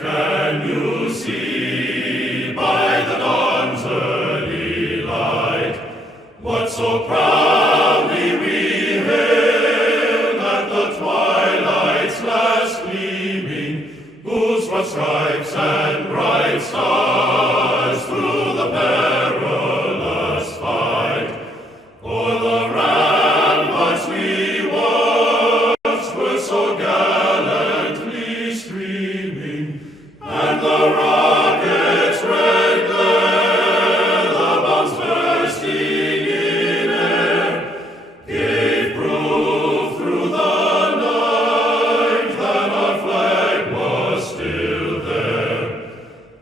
Can you see by the dawn's early light what so proudly we hailed at the twilight's last gleaming, whose broad stripes and bright stars through the perilous fight o'er the ramparts we watched were so gallantly streaming, and the rocket's red glare, the bombs bursting in air, gave proof through the night that our flag was still there.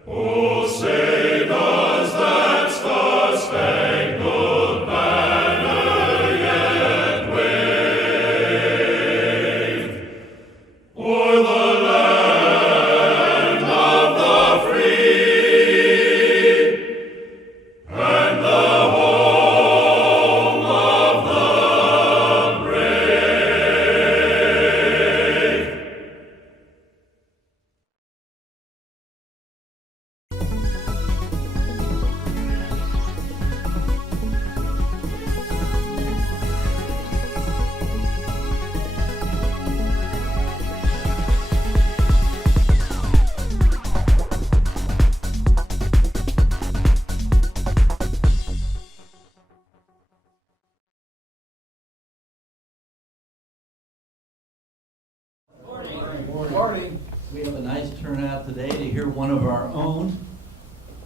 Oh, say does that star-spangled banner yet wave o'er the land of the free and the home of the brave? Morning. We have a nice turnout today to hear one of our own,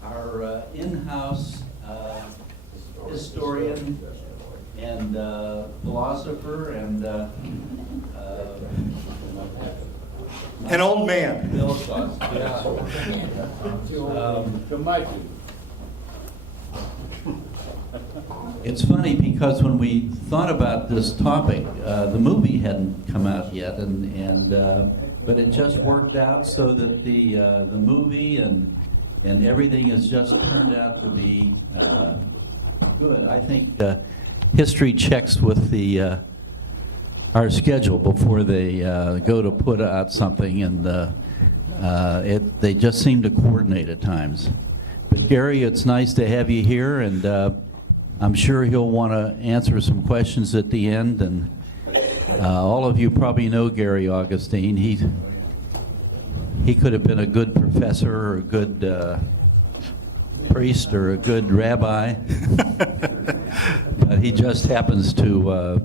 our in-house historian and philosopher and An old man. philosopher. To Mikey. It's funny because when we thought about this topic, the movie hadn't come out yet, but it just worked out so that the movie and everything has just turned out to be good. I think history checks with our schedule before they go to put out something, and they just seem to coordinate at times. But Gary, it's nice to have you here, and I'm sure he'll want to answer some questions at the end. And all of you probably know Gary Augustine. He could have been a good professor or a good priest or a good rabbi, but he just happens to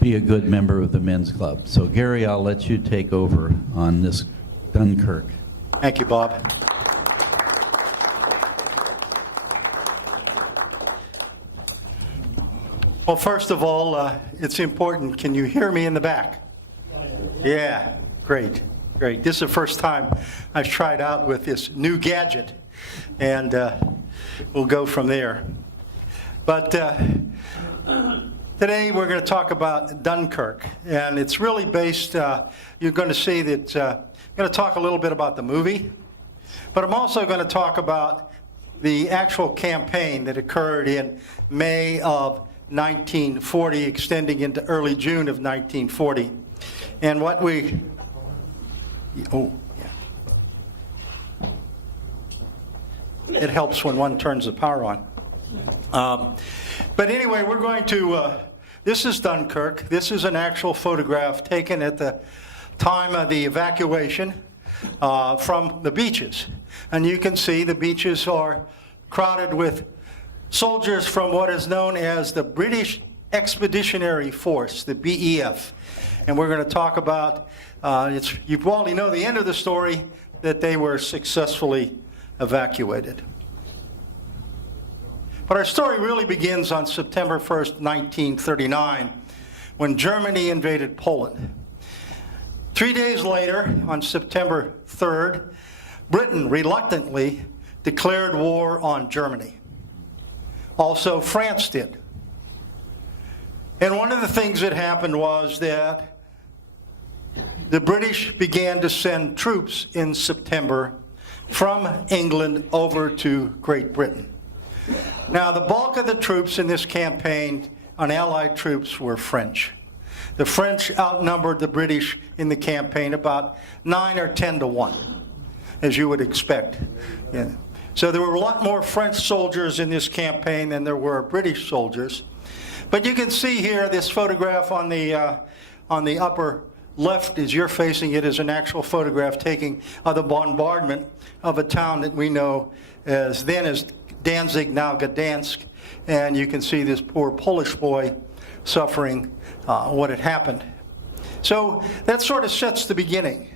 be a good member of the men's club. So Gary, I'll let you take over on this Dunkirk. Thank you, Bob. Well, first of all, it's important. Can you hear me in the back? Yeah, great, great. This is the first time I've tried out with this new gadget, and we'll go from there. But today we're going to talk about Dunkirk, and it's really based, you're going to see that I'm going to talk a little bit about the movie, but I'm also going to talk about the actual campaign that occurred in May of 1940, extending into early June of 1940. And what we, it helps when one turns the power on. But anyway, we're going to, this is Dunkirk. This is an actual photograph taken at the time of the evacuation from the beaches. And you can see the beaches are crowded with soldiers from what is known as the British Expeditionary Force, the BEF. And we're going to talk about, you probably know the end of the story, that they were successfully evacuated. But our story really begins on September 1st, 1939, when Germany invaded Poland. 3 days later, on September 3rd, Britain reluctantly declared war on Germany. Also, France did. And one of the things that happened was that the British began to send troops in September from England over to Great Britain. Now, the bulk of the troops in this campaign on Allied troops were French. The French outnumbered the British in the campaign about 9 or 10 to 1. as you would expect. Yeah. So there were a lot more French soldiers in this campaign than there were British soldiers. But you can see here this photograph on the upper left, as you're facing it, is an actual photograph taking of the bombardment of a town that we know as Danzig, now Gdansk. And you can see this poor Polish boy suffering what had happened. So that sort of sets the beginning.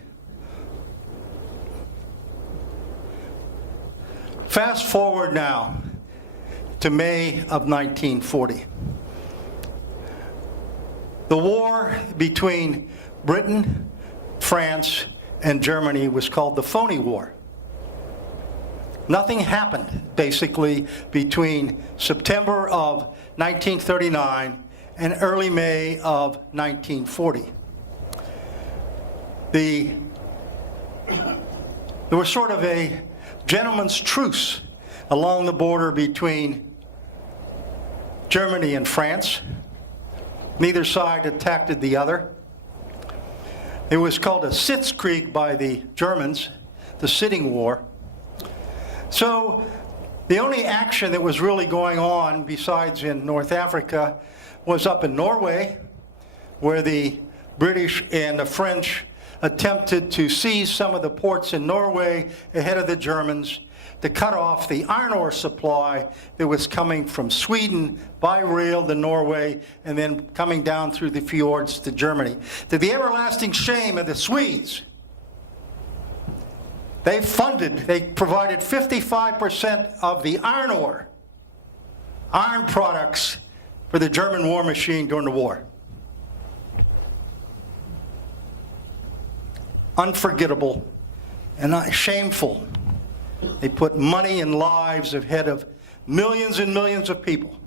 Fast forward now to May of 1940. The war between Britain, France, and Germany was called the Phony War. Nothing happened, basically, between September of 1939 and early May of 1940. There was sort of a gentleman's truce along the border between Germany and France. Neither side attacked the other. It was called a Sitzkrieg by the Germans, the sitting war. So the only action that was really going on besides in North Africa was up in Norway, where the British and the French attempted to seize some of the ports in Norway ahead of the Germans to cut off the iron ore supply that was coming from Sweden by rail to Norway and then coming down through the fjords to Germany. To the everlasting shame of the Swedes, they provided 55% of the iron ore, iron products for the German war machine during the war. Unforgettable and shameful. They put money and lives ahead of millions and millions of people.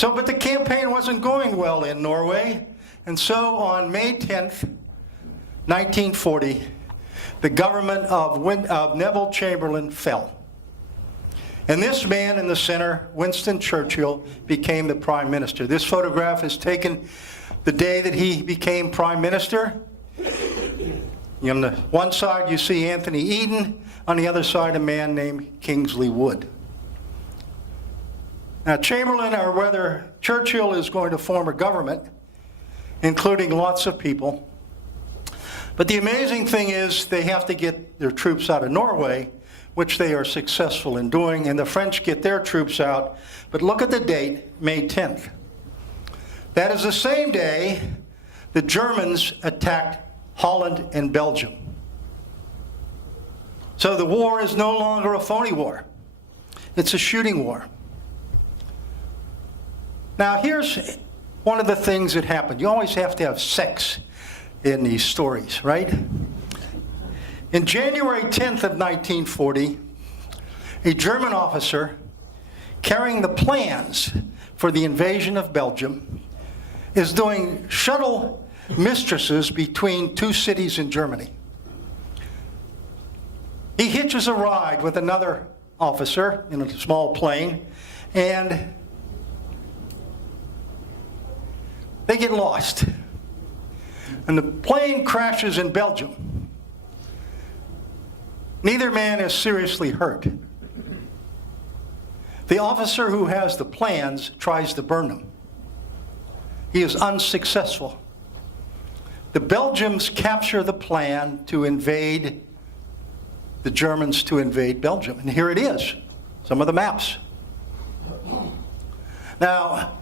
But the campaign wasn't going well in Norway, and so on May 10th, 1940, the government of Neville Chamberlain fell. And this man in the center, Winston Churchill, became the prime minister. This photograph is taken the day that he became prime minister. On the one side, you see Anthony Eden. On the other side, a man named Kingsley Wood. Now, Churchill is going to form a government, including lots of people. But the amazing thing is they have to get their troops out of Norway, which they are successful in doing, and the French get their troops out. But look at the date, May 10th. That is the same day the Germans attacked Holland and Belgium. So the war is no longer a phony war. It's a shooting war. Now here's one of the things that happened. You always have to have sex in these stories, right? In January 10th of 1940, a German officer carrying the plans for the invasion of Belgium is doing shuttle mistresses between two cities in Germany. He hitches a ride with another officer in a small plane, and they get lost. And the plane crashes in Belgium. Neither man is seriously hurt. The officer who has the plans tries to burn them. He is unsuccessful. The Belgians capture the plan to invade, the Germans to invade Belgium. And here it is, some of the maps. Now,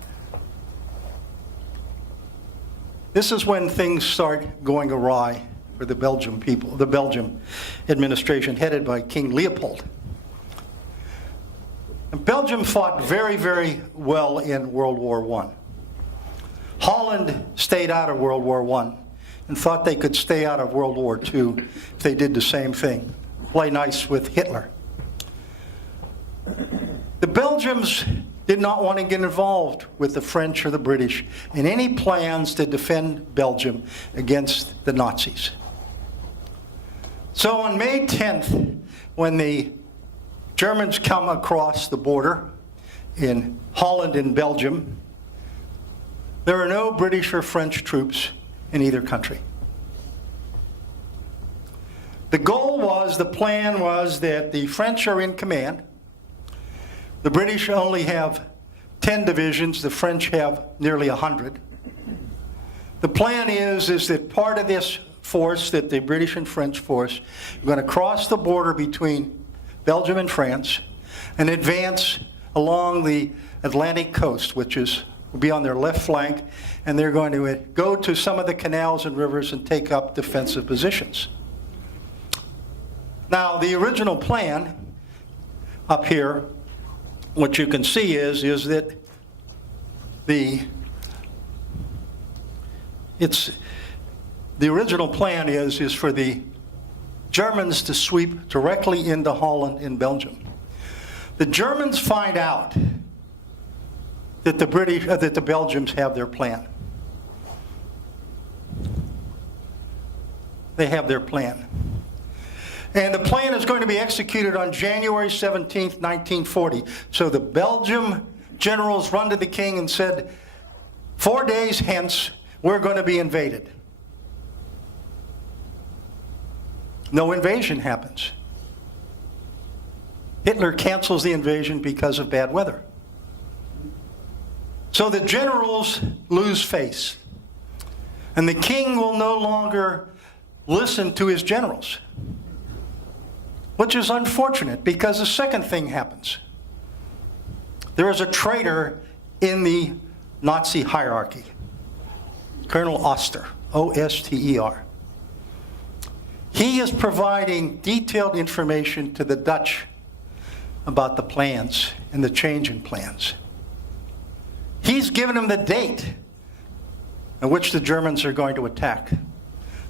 this is when things start going awry for the Belgian people, the Belgian administration headed by King Leopold. And Belgium fought very, very well in World War I. Holland stayed out of World War I and thought they could stay out of World War II if they did the same thing, play nice with Hitler. The Belgians did not want to get involved with the French or the British in any plans to defend Belgium against the Nazis. So on May 10th, when the Germans come across the border in Holland and Belgium, there are no British or French troops in either country. The goal was, the plan was that the French are in command. The British only have 10 divisions. The French have nearly 100. The plan is that part of this force, that the British and French force, are going to cross the border between Belgium and France and advance along the Atlantic coast, which will be on their left flank, and they're going to go to some of the canals and rivers and take up defensive positions. Now, the original plan up here, what you can see is that the original plan is for the Germans to sweep directly into Holland and Belgium. The Germans find out that the Belgians have their plan. They have their plan. And the plan is going to be executed on January 17th, 1940. So the Belgian generals run to the king and said, 4 days hence, we're going to be invaded. No invasion happens. Hitler cancels the invasion because of bad weather. So the generals lose face. And the king will no longer listen to his generals, which is unfortunate because the second thing happens. There is a traitor in the Nazi hierarchy, Colonel Oster, O-S-T-E-R. He is providing detailed information to the Dutch about the plans and the change in plans. He's given them the date in which the Germans are going to attack.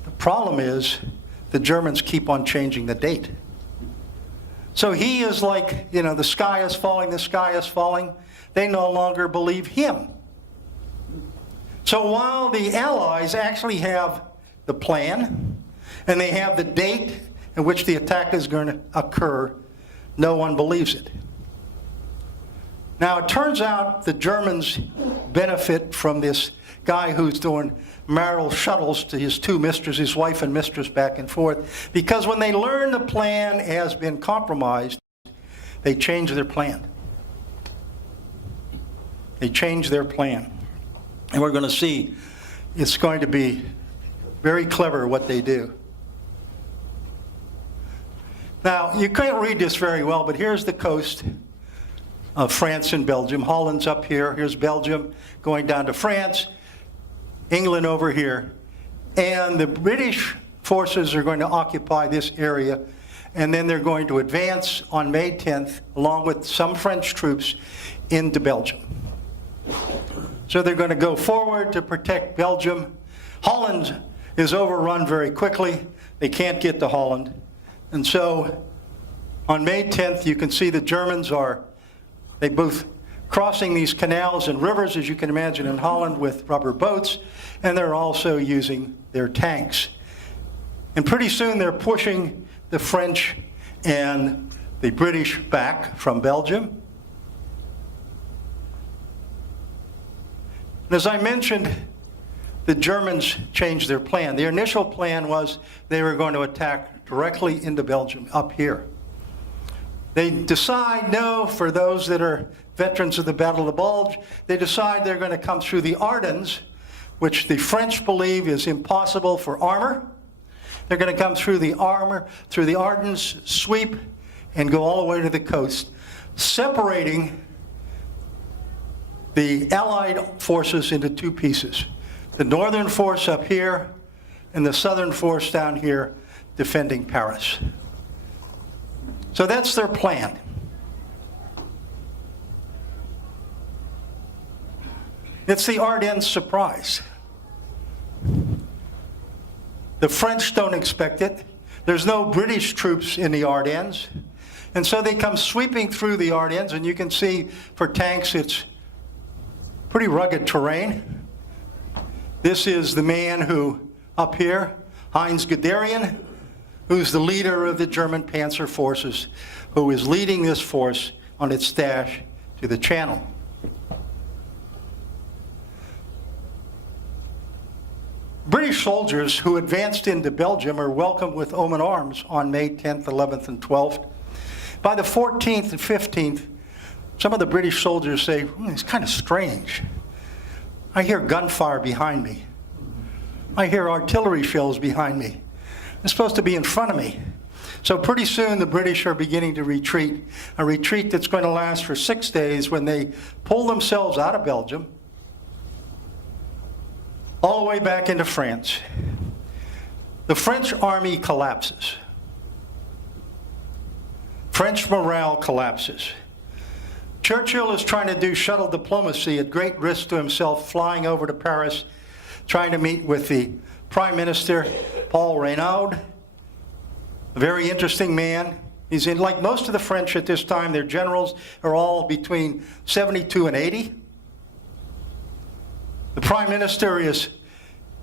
The problem is the Germans keep on changing the date. So he is like, the sky is falling, the sky is falling. They no longer believe him. So while the Allies actually have the plan and they have the date in which the attack is going to occur, no one believes it. Now, it turns out the Germans benefit from this guy who's doing marital shuttles to his two mistresses, his wife and mistress, back and forth, because when they learn the plan has been compromised, they change their plan. They change their plan. And we're going to see it's going to be very clever what they do. Now, you can't read this very well, but here's the coast of France and Belgium. Holland's up here. Here's Belgium going down to France. England over here. And the British forces are going to occupy this area, and then they're going to advance on May 10th, along with some French troops, into Belgium. So they're going to go forward to protect Belgium. Holland is overrun very quickly. They can't get to Holland. And so on May 10th, you can see the Germans they both crossing these canals and rivers, as you can imagine, in Holland with rubber boats, and they're also using their tanks. And pretty soon they're pushing the French and the British back from Belgium. And as I mentioned, the Germans changed their plan. The initial plan was they were going to attack directly into Belgium, up here. They decide, no, for those that are veterans of the Battle of the Bulge, they decide they're going to come through the Ardennes, which the French believe is impossible for armor. They're going to come through the Ardennes, sweep, and go all the way to the coast, separating the Allied forces into two pieces. The northern force up here and the southern force down here defending Paris. So that's their plan. It's the Ardennes surprise. The French don't expect it. There's no British troops in the Ardennes. And so they come sweeping through the Ardennes, and you can see for tanks it's pretty rugged terrain. This is the man who, up here, Heinz Guderian, who's the leader of the German Panzer forces, who is leading this force on its dash to the Channel. British soldiers who advanced into Belgium are welcomed with open arms on May 10th, 11th, and 12th. By the 14th and 15th, some of the British soldiers say, it's kind of strange. I hear gunfire behind me. I hear artillery shells behind me. It's supposed to be in front of me. So pretty soon the British are beginning to retreat, a retreat that's going to last for 6 days when they pull themselves out of Belgium, all the way back into France. The French army collapses. French morale collapses. Churchill is trying to do shuttle diplomacy at great risk to himself, flying over to Paris, trying to meet with the Prime Minister, Paul Reynaud, a very interesting man. He's in, like most of the French at this time, their generals are all between 72 and 80. The Prime Minister is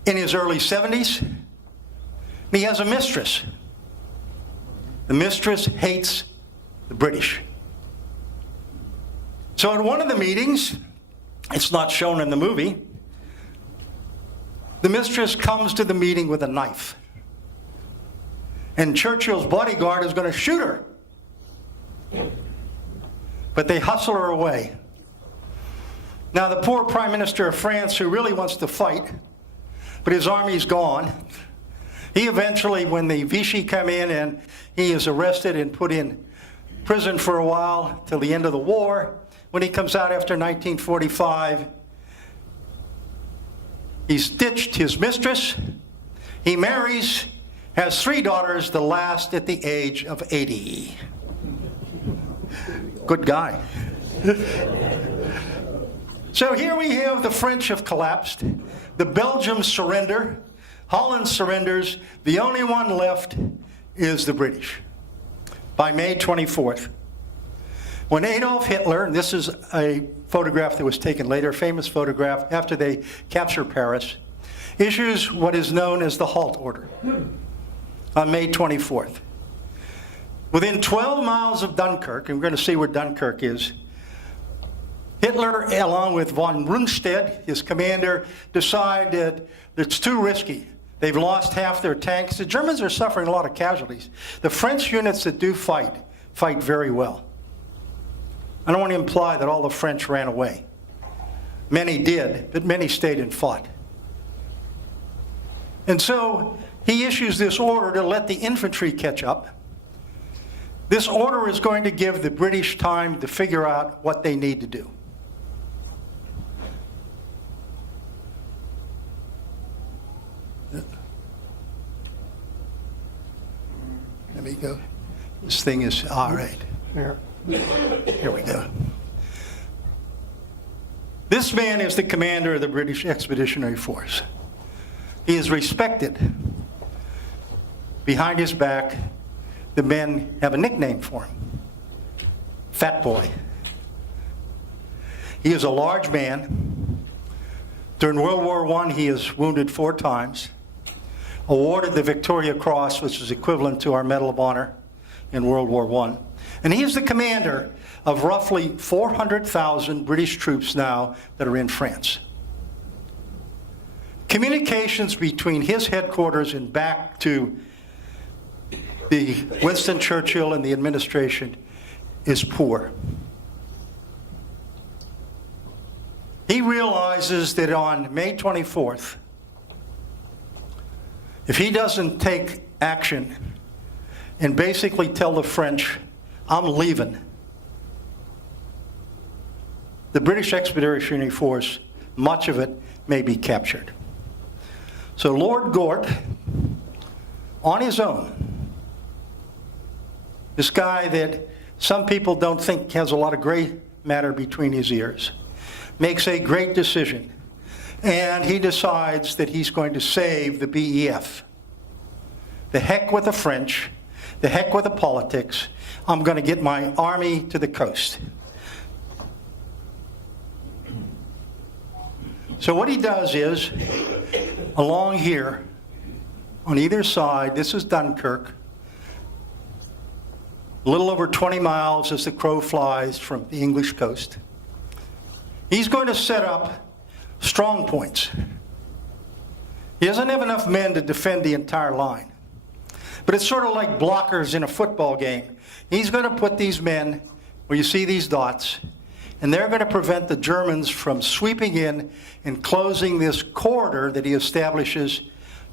in his early 70s. And he has a mistress. The mistress hates the British. So at one of the meetings, it's not shown in the movie, the mistress comes to the meeting with a knife. And Churchill's bodyguard is going to shoot her. But they hustle her away. Now the poor Prime Minister of France, who really wants to fight, but his army's gone, he eventually, when the Vichy come in and he is arrested and put in prison for a while till the end of the war, when he comes out after 1945, he's ditched his mistress, he marries, has 3 daughters, the last at the age of 80. Good guy. So here we have the French have collapsed, the Belgians surrender, Holland surrenders, the only one left is the British by May 24th. When Adolf Hitler, and this is a photograph that was taken later, a famous photograph after they capture Paris, issues what is known as the halt order on May 24th. Within 12 miles of Dunkirk, and we're going to see where Dunkirk is, Hitler, along with von Rundstedt, his commander, decide that it's too risky. They've lost half their tanks. The Germans are suffering a lot of casualties. The French units that do fight very well. I don't want to imply that all the French ran away. Many did, but many stayed and fought. And so he issues this order to let the infantry catch up. This order is going to give the British time to figure out what they need to do. Let me go. This thing is all right. Here we go. This man is the commander of the British Expeditionary Force. He is respected. Behind his back, the men have a nickname for him. Fat Boy. He is a large man. During World War I, he is wounded 4 times. Awarded the Victoria Cross, which is equivalent to our Medal of Honor in World War I. And he is the commander of roughly 400,000 British troops now that are in France. Communications between his headquarters and back to the Winston Churchill and the administration is poor. He realizes that on May 24th, if he doesn't take action and basically tell the French, I'm leaving, the British Expeditionary Force, much of it may be captured. So Lord Gort, on his own, this guy that some people don't think has a lot of gray matter between his ears, makes a great decision. And he decides that he's going to save the BEF. The heck with the French, the heck with the politics. I'm going to get my army to the coast. So what he does is, along here, on either side, this is Dunkirk, a little over 20 miles as the crow flies from the English coast. He's going to set up strong points. He doesn't have enough men to defend the entire line. But it's sort of like blockers in a football game. He's going to put these men where you see these dots, and they're going to prevent the Germans from sweeping in and closing this corridor that he establishes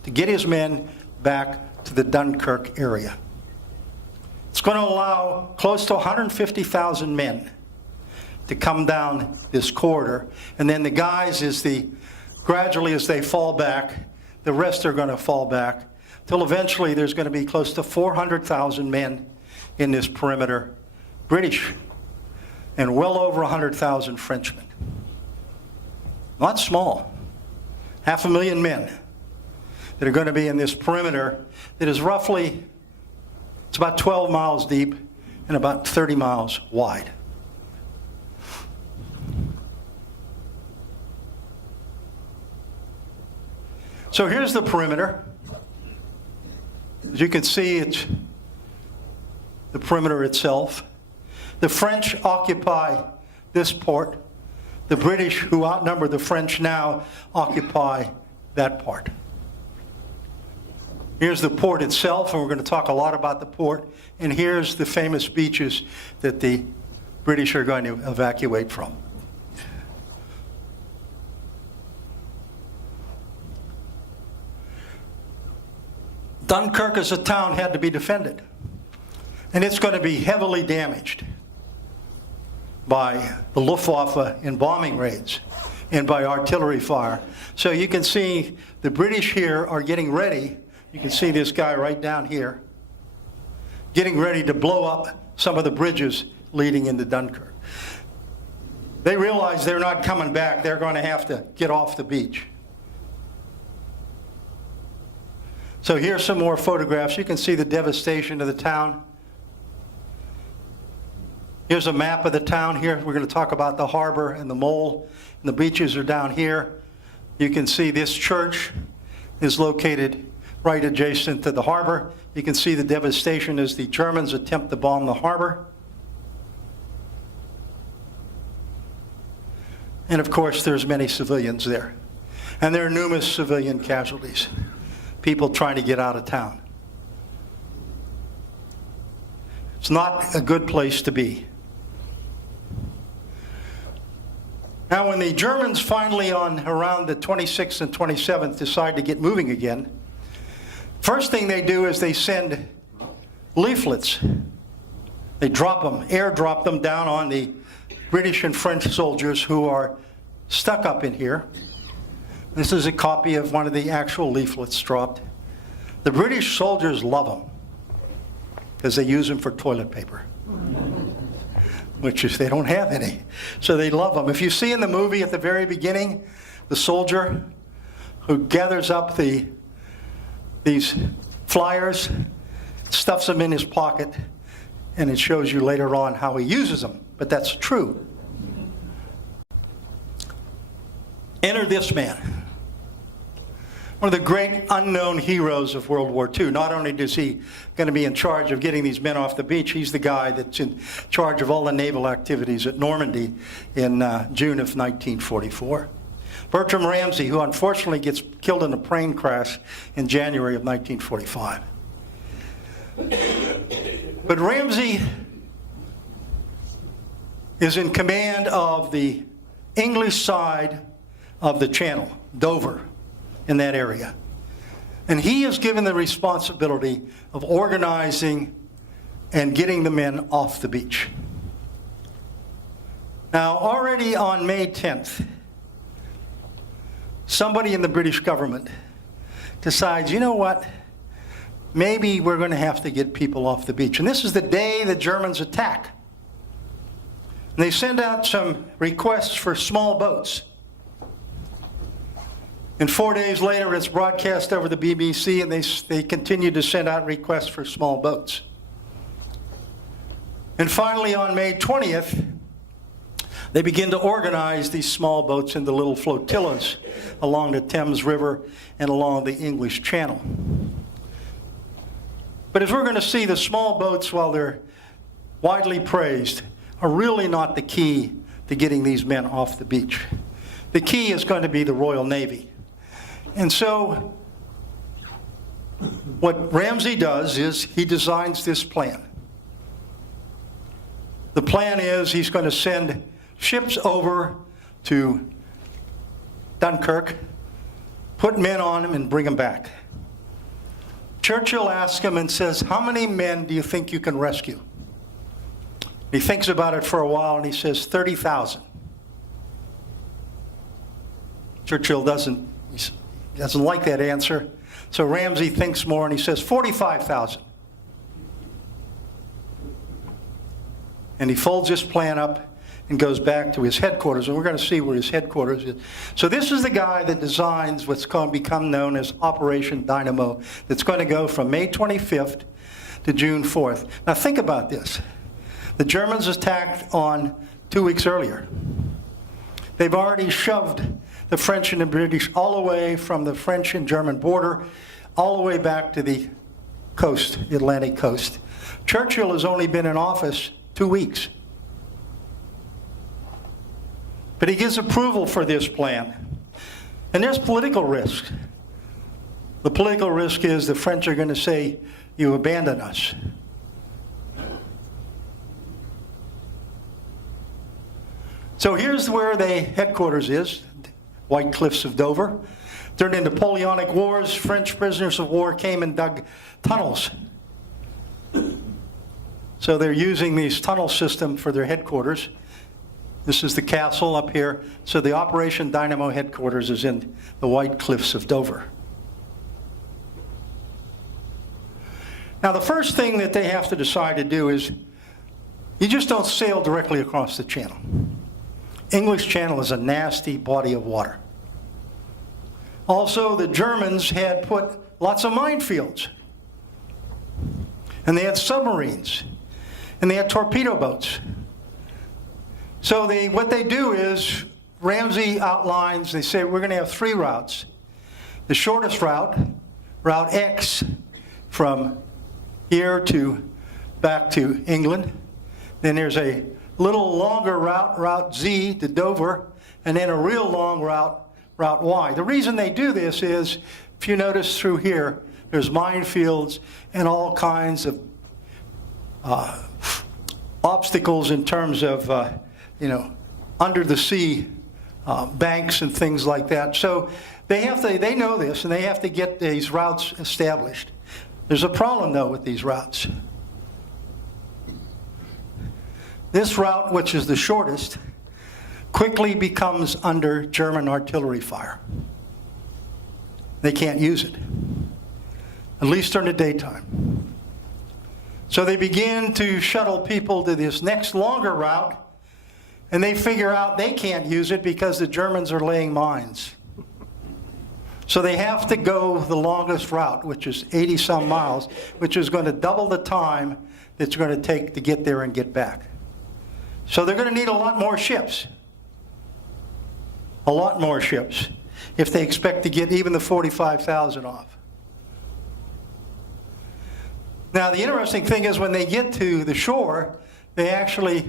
to get his men back to the Dunkirk area. It's going to allow close to 150,000 men to come down this corridor, and then the guys, gradually as they fall back, the rest are going to fall back, till eventually there's going to be close to 400,000 men in this perimeter, British, and well over 100,000 Frenchmen. Not small. 500,000 men that are going to be in this perimeter that is roughly, it's about 12 miles deep and about 30 miles wide. So here's the perimeter. As you can see, it's the perimeter itself. The French occupy this port. The British, who outnumber the French now, occupy that part. Here's the port itself, and we're going to talk a lot about the port. And here's the famous beaches that the British are going to evacuate from. Dunkirk as a town had to be defended. And it's going to be heavily damaged by the Luftwaffe in bombing raids and by artillery fire. So you can see the British here are getting ready. You can see this guy right down here, getting ready to blow up some of the bridges leading into Dunkirk. They realize they're not coming back. They're going to have to get off the beach. So here's some more photographs. You can see the devastation of the town. Here's a map of the town here. We're going to talk about the harbor and the mole. And the beaches are down here. You can see this church is located right adjacent to the harbor. You can see the devastation as the Germans attempt to bomb the harbor. And of course, there's many civilians there. And there are numerous civilian casualties. People trying to get out of town. It's not a good place to be. Now, when the Germans finally on around the 26th and 27th decide to get moving again, first thing they do is they send leaflets. They drop them, airdrop them down on the British and French soldiers who are stuck up in here. This is a copy of one of the actual leaflets dropped. The British soldiers love them because they use them for toilet paper, which is they don't have any. So they love them. If you see in the movie at the very beginning, the soldier who gathers up these flyers, stuffs them in his pocket, and it shows you later on how he uses them. But that's true. Enter this man. One of the great unknown heroes of World War II. Not only is he going to be in charge of getting these men off the beach, he's the guy that's in charge of all the naval activities at Normandy in June of 1944. Bertram Ramsay, who unfortunately gets killed in a plane crash in January of 1945. But Ramsay is in command of the English side of the Channel, Dover, in that area. And he is given the responsibility of organizing and getting the men off the beach. Now, already on May 10th, somebody in the British government decides, you know what, maybe we're going to have to get people off the beach. And this is the day the Germans attack. And they send out some requests for small boats. And 4 days later, it's broadcast over the BBC, and they continue to send out requests for small boats. And finally, on May 20th, they begin to organize these small boats into little flotillas along the Thames River and along the English Channel. But as we're going to see, the small boats, while they're widely praised, are really not the key to getting these men off the beach. The key is going to be the Royal Navy. And so what Ramsey does is he designs this plan. The plan is he's going to send ships over to Dunkirk, put men on them, and bring them back. Churchill asks him and says, how many men do you think you can rescue? He thinks about it for a while and he says 30,000. Churchill doesn't like that answer. So Ramsey thinks more and he says 45,000. And he folds his plan up and goes back to his headquarters, and we're going to see where his headquarters is. So this is the guy that designs what's going to become known as Operation Dynamo, that's going to go from May 25th to June 4th. Now think about this. The Germans attacked on 2 weeks earlier. They've already shoved the French and the British all the way from the French and German border, all the way back to the coast, the Atlantic coast. Churchill has only been in office 2 weeks. But he gives approval for this plan. And there's political risk. The political risk is the French are going to say, you abandon us. So here's where the headquarters is, White Cliffs of Dover. During the Napoleonic Wars, French prisoners of war came and dug tunnels. So they're using these tunnel system for their headquarters. This is the castle up here. So the Operation Dynamo headquarters is in the White Cliffs of Dover. Now the first thing that they have to decide to do is, you just don't sail directly across the channel. English Channel is a nasty body of water. Also, the Germans had put lots of minefields. And they had submarines. And they had torpedo boats. So what they do is, Ramsey outlines, they say we're going to have 3 routes. The shortest route, Route X, from here to back to England. Then there's a little longer route, Route Z to Dover, and then a real long route, Route Y. The reason they do this is, if you notice through here, there's minefields and all kinds of obstacles in terms of, under the sea banks and things like that. So they know this, and they have to get these routes established. There's a problem, though, with these routes. This route, which is the shortest, quickly becomes under German artillery fire. They can't use it, at least during the daytime. So they begin to shuttle people to this next longer route, and they figure out they can't use it because the Germans are laying mines. So they have to go the longest route, which is 80-some miles, which is going to double the time it's going to take to get there and get back. So they're going to need a lot more ships. A lot more ships, if they expect to get even the 45,000 off. Now, the interesting thing is when they get to the shore, they actually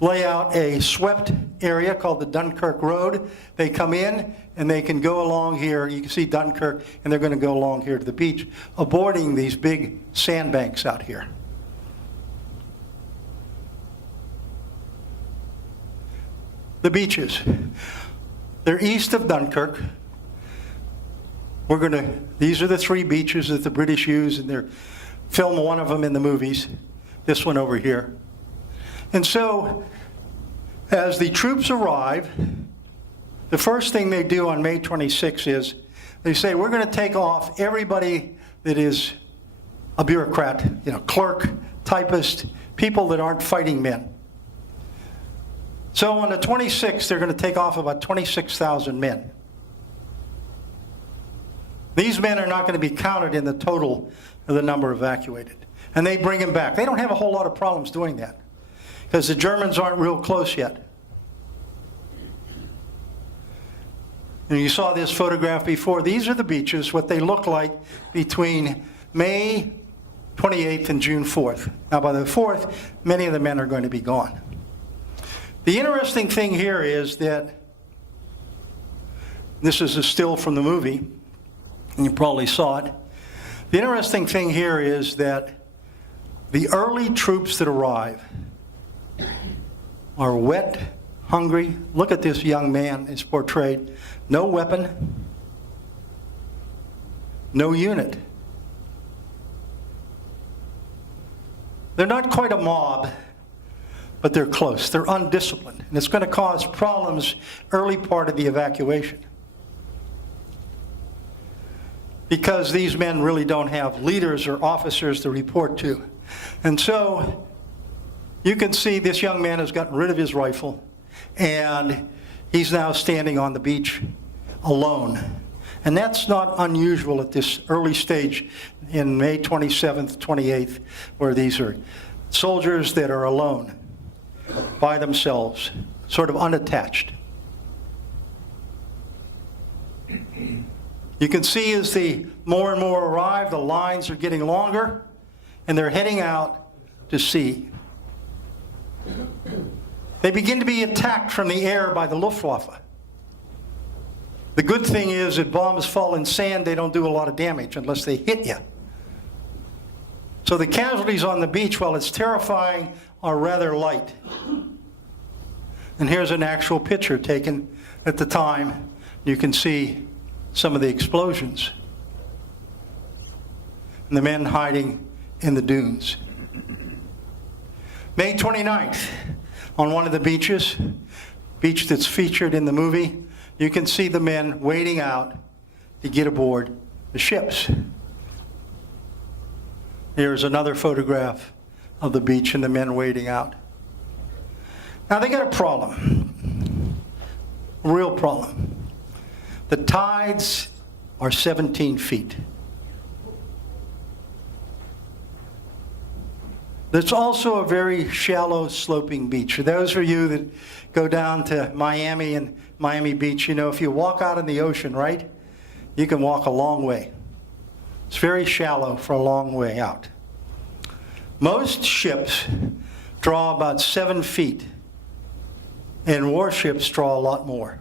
lay out a swept area called the Dunkirk Road. They come in and they can go along here. You can see Dunkirk, and they're going to go along here to the beach, avoiding these big sandbanks out here. The beaches. They're east of Dunkirk. These are the 3 beaches that the British use, and they're film one of them in the movies, this one over here. And so, as the troops arrive, the first thing they do on May 26 is they say, we're going to take off everybody that is a bureaucrat, clerk, typist, people that aren't fighting men. So on the 26th, they're going to take off about 26,000 men. These men are not going to be counted in the total of the number evacuated. And they bring them back. They don't have a whole lot of problems doing that, because the Germans aren't real close yet. And you saw this photograph before. These are the beaches, what they look like between May 28th and June 4th. Now by the 4th, many of the men are going to be gone. The interesting thing here is that This is a still from the movie, and you probably saw it. The interesting thing here is that the early troops that arrive are wet, hungry. Look at this young man is portrayed. No weapon, no unit. They're not quite a mob, but they're close. They're undisciplined, and it's going to cause problems early part of the evacuation, because these men really don't have leaders or officers to report to. And so you can see this young man has gotten rid of his rifle, and he's now standing on the beach alone. And that's not unusual at this early stage in May 27th, 28th, where these are soldiers that are alone by themselves, sort of unattached. You can see as the more and more arrive, the lines are getting longer, and they're heading out to sea. They begin to be attacked from the air by the Luftwaffe. The good thing is that bombs fall in sand, they don't do a lot of damage unless they hit you. So the casualties on the beach, while it's terrifying, are rather light. And here's an actual picture taken at the time. You can see some of the explosions and the men hiding in the dunes. May 29th, on one of the beaches, beach that's featured in the movie, you can see the men wading out to get aboard the ships. Here's another photograph of the beach and the men wading out. Now they got a problem, a real problem. The tides are 17 feet. There's also a very shallow sloping beach. For those of you that go down to Miami and Miami Beach, you know, if you walk out in the ocean, right, you can walk a long way. It's very shallow for a long way out. Most ships draw about 7 feet, and warships draw a lot more.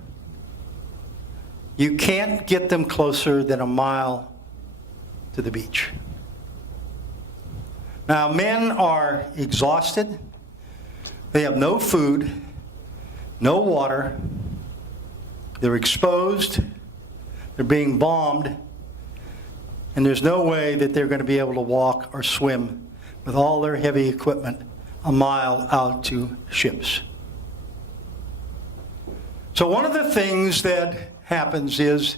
You can't get them closer than a mile to the beach. Now, men are exhausted. They have no food, no water. They're exposed. They're being bombed. And there's no way that they're going to be able to walk or swim with all their heavy equipment a mile out to ships. So one of the things that happens is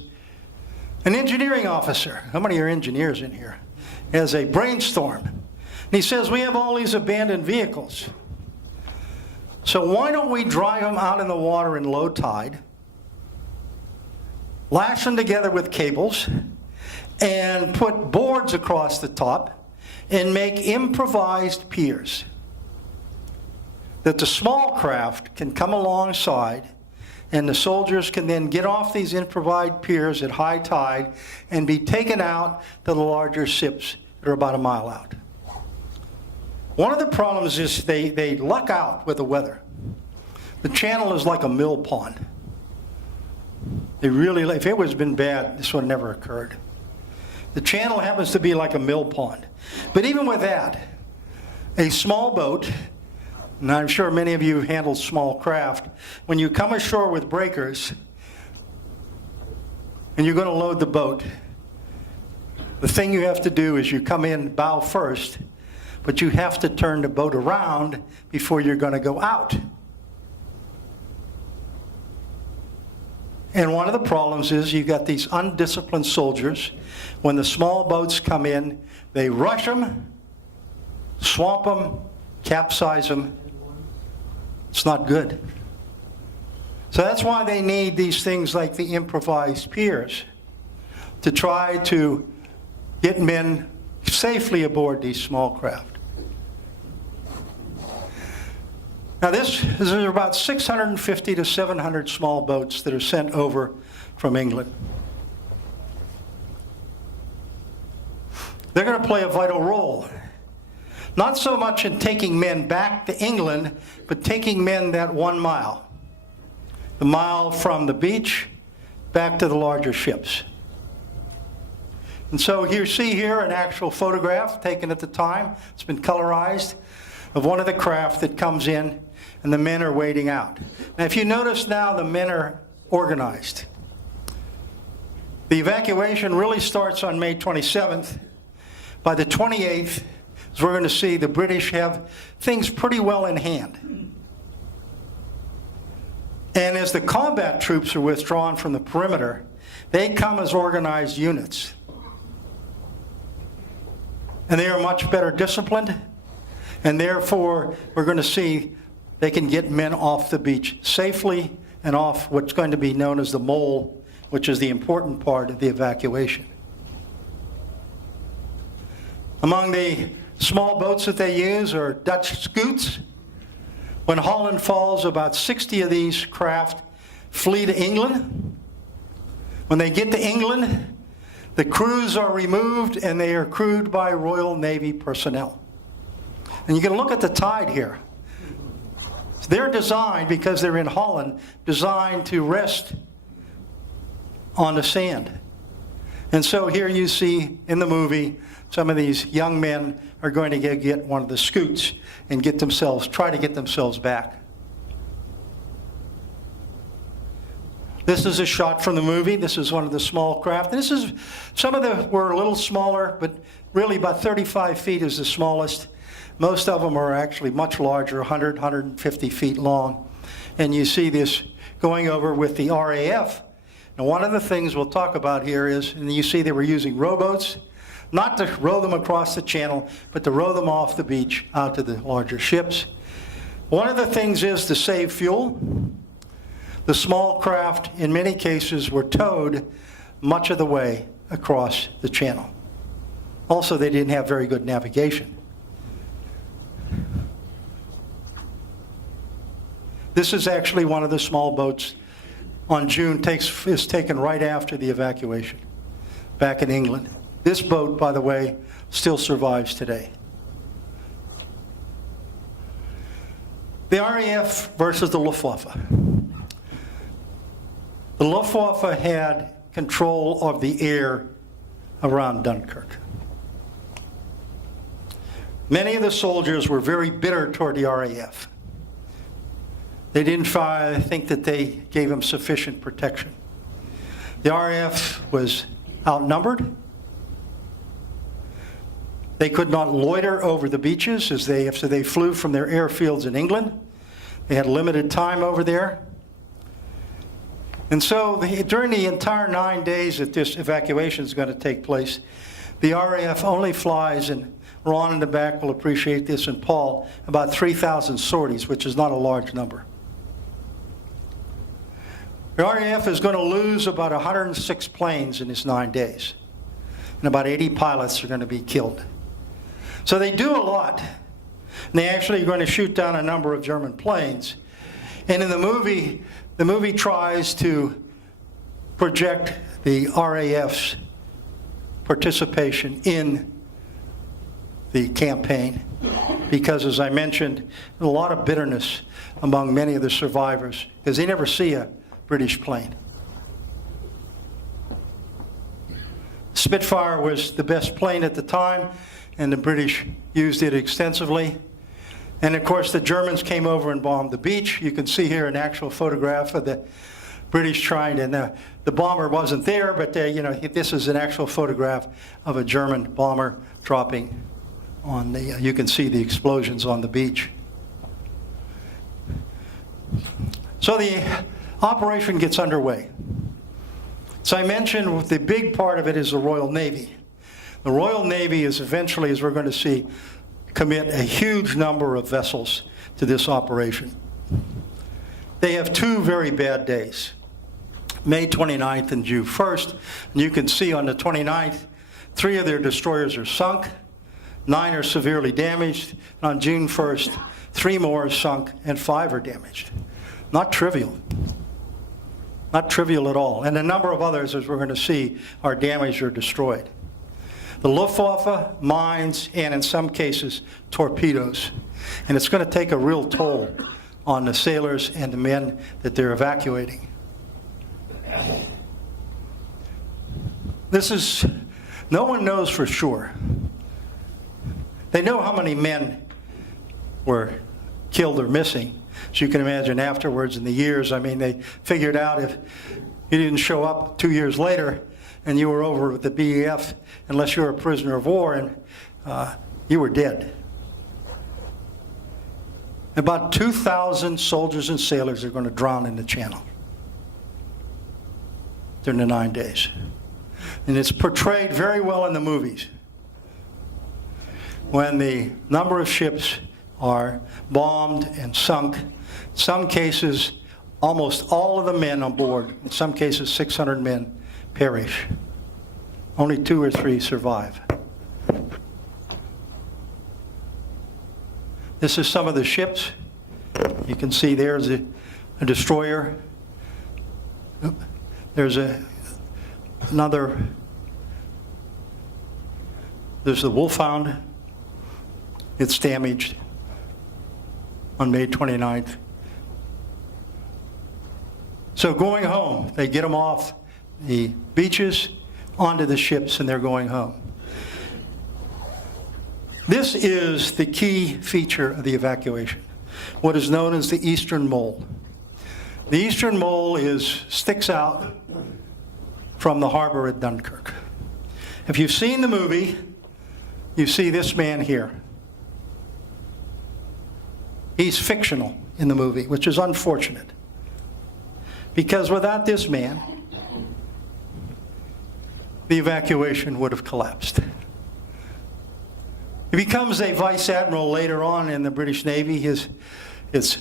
an engineering officer, how many are engineers in here, has a brainstorm. And he says, we have all these abandoned vehicles. So why don't we drive them out in the water in low tide, lash them together with cables, and put boards across the top, and make improvised piers that the small craft can come alongside, and the soldiers can then get off these improvised piers at high tide and be taken out to the larger ships that are about a mile out. One of the problems is they luck out with the weather. The channel is like a mill pond. They really, if it was been bad, this would have never occurred. The channel happens to be like a mill pond. But even with that, a small boat, and I'm sure many of you have handled small craft, when you come ashore with breakers and you're going to load the boat, the thing you have to do is you come in bow first, but you have to turn the boat around before you're going to go out. And one of the problems is you've got these undisciplined soldiers. When the small boats come in, they rush them, swamp them, capsize them. It's not good. So that's why they need these things like the improvised piers to try to get men safely aboard these small craft. Now there's about 650 to 700 small boats that are sent over from England. They're going to play a vital role. Not so much in taking men back to England, but taking men that 1 mile. The mile from the beach back to the larger ships. And so you see here an actual photograph taken at the time. It's been colorized of one of the craft that comes in, and the men are wading out. Now, if you notice now, the men are organized. The evacuation really starts on May 27th. By the 28th, as we're going to see, the British have things pretty well in hand. And as the combat troops are withdrawn from the perimeter, they come as organized units. And they are much better disciplined, and therefore we're going to see they can get men off the beach safely and off what's going to be known as the mole, which is the important part of the evacuation. Among the small boats that they use are Dutch scoots. When Holland falls, about 60 of these craft flee to England. When they get to England, the crews are removed and they are crewed by Royal Navy personnel. And you can look at the tide here. They're designed, because they're in Holland, designed to rest on the sand. And so here you see in the movie, some of these young men are going to get one of the scoots and try to get themselves back. This is a shot from the movie. This is one of the small craft. Some of them were a little smaller, but really about 35 feet is the smallest. Most of them are actually much larger, 100, 150 feet long. And you see this going over with the RAF. Now, one of the things we'll talk about here is, and you see they were using rowboats, not to row them across the channel, but to row them off the beach out to the larger ships. One of the things is to save fuel. The small craft, in many cases, were towed much of the way across the channel. Also, they didn't have very good navigation. This is actually one of the small boats on June, is taken right after the evacuation back in England. This boat, by the way, still survives today. The RAF versus the Luftwaffe. The Luftwaffe had control of the air around Dunkirk. Many of the soldiers were very bitter toward the RAF. They didn't think that they gave them sufficient protection. The RAF was outnumbered. They could not loiter over the beaches after they flew from their airfields in England. They had limited time over there. And so during the entire 9 days that this evacuation is going to take place, the RAF only flies, and Ron in the back will appreciate this, and Paul, about 3,000 sorties, which is not a large number. The RAF is going to lose about 106 planes in these 9 days, and about 80 pilots are going to be killed. So they do a lot. And they actually are going to shoot down a number of German planes. And in the movie tries to project the RAF's participation in the campaign, because, as I mentioned, a lot of bitterness among many of the survivors, because they never see a British plane. Spitfire was the best plane at the time, and the British used it extensively. And of course, the Germans came over and bombed the beach. You can see here an actual photograph of the British trying to, and the bomber wasn't there, but this is an actual photograph of a German bomber dropping on the, you can see the explosions on the beach. So the operation gets underway. So I mentioned the big part of it is the Royal Navy. The Royal Navy is eventually, as we're going to see, commit a huge number of vessels to this operation. They have two very bad days, May 29th and June 1st. And you can see on the 29th, 3 of their destroyers are sunk, 9 are severely damaged. And on June 1st, 3 more are sunk and 5 are damaged. Not trivial. Not trivial at all. And a number of others, as we're going to see, are damaged or destroyed. The Luftwaffe, mines, and in some cases, torpedoes. And it's going to take a real toll on the sailors and the men that they're evacuating. No one knows for sure. They know how many men were killed or missing. So you can imagine afterwards in the years, I mean, they figured out if you didn't show up 2 years later and you were over with the BEF, unless you were a prisoner of war, and you were dead. About 2,000 soldiers and sailors are going to drown in the channel during the 9 days. And it's portrayed very well in the movies when the number of ships are bombed and sunk. In some cases, almost all of the men on board, in some cases 600 men, perish. Only 2 or 3 survive. This is some of the ships. You can see there's a destroyer. There's another. There's the Wolfhound. It's damaged on May 29th. So going home, they get them off the beaches onto the ships, and they're going home. This is the key feature of the evacuation, what is known as the Eastern Mole. The Eastern Mole sticks out from the harbor at Dunkirk. If you've seen the movie, you see this man here. He's fictional in the movie, which is unfortunate. Because without this man, the evacuation would have collapsed. He becomes a vice admiral later on in the British Navy. At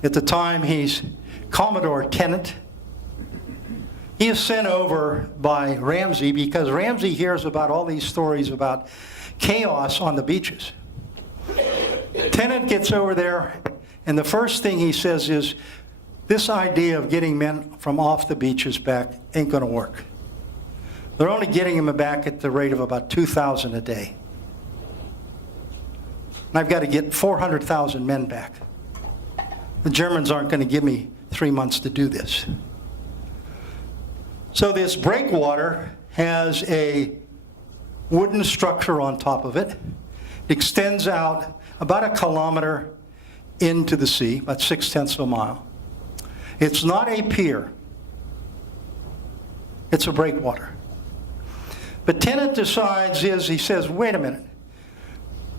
the time, he's Commodore Tennant. He is sent over by Ramsay because Ramsay hears about all these stories about chaos on the beaches. Tennant gets over there, and the first thing he says is, this idea of getting men from off the beaches back ain't going to work. They're only getting them back at the rate of about 2,000 a day. And I've got to get 400,000 men back. The Germans aren't going to give me 3 months to do this. So this breakwater has a wooden structure on top of it. It extends out about 1 kilometer into the sea, about 0.6 of a mile. It's not a pier. It's a breakwater. But Tennant decides he says, wait a minute.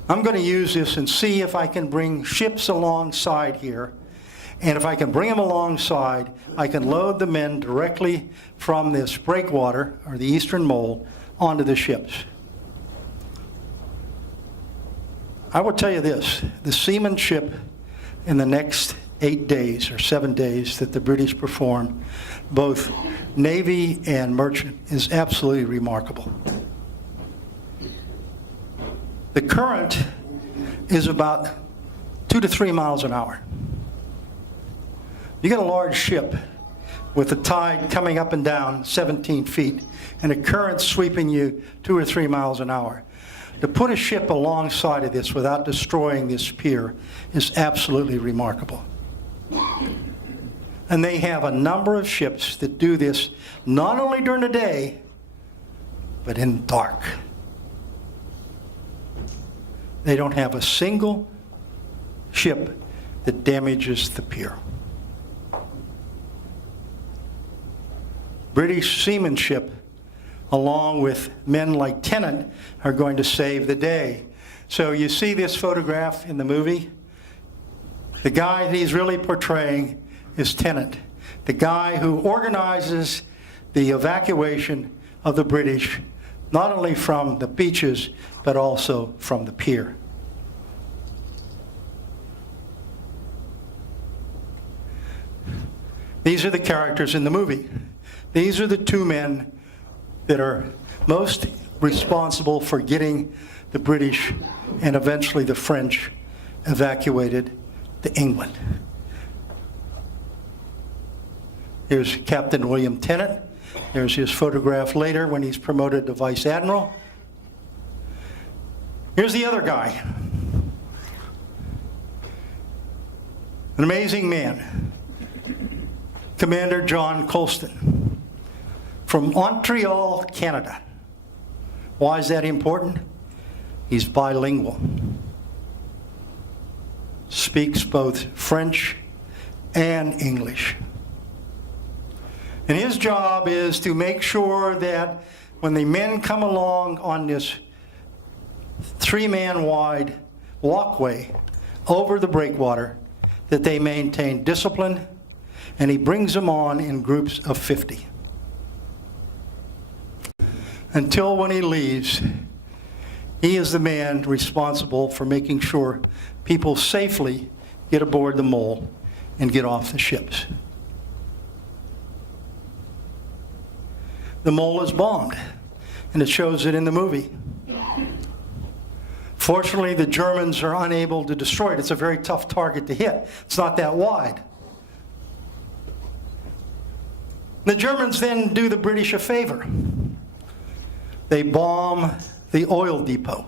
I'm going to use this and see if I can bring ships alongside here. And if I can bring them alongside, I can load the men directly from this breakwater, or the Eastern Mole, onto the ships. I will tell you this, the seamanship in the next 8 days or 7 days that the British performed, both Navy and merchant, is absolutely remarkable. The current is about 2 to 3 miles an hour. You get a large ship with the tide coming up and down 17 feet and a current sweeping you 2 or 3 miles an hour. To put a ship alongside of this without destroying this pier is absolutely remarkable. And they have a number of ships that do this not only during the day, but in dark. They don't have a single ship that damages the pier. British seamanship, along with men like Tennant, are going to save the day. So you see this photograph in the movie? The guy he's really portraying is Tennant, the guy who organizes the evacuation of the British, not only from the beaches, but also from the pier. These are the characters in the movie. These are the 2 men that are most responsible for getting the British and eventually the French evacuated to England. Here's Captain William Tennant. There's his photograph later when he's promoted to Vice Admiral. Here's the other guy. An amazing man. Commander John Colston. from Montreal, Canada. Why is that important? He's bilingual. Speaks both French and English. And his job is to make sure that when the men come along on this 3-man wide walkway over the breakwater, that they maintain discipline, and he brings them on in groups of 50. Until when he leaves, he is the man responsible for making sure people safely get aboard the mole and get off the ships. The mole is bombed, and it shows it in the movie. Fortunately, the Germans are unable to destroy it. It's a very tough target to hit. It's not that wide. The Germans then do the British a favor. They bomb the oil depot.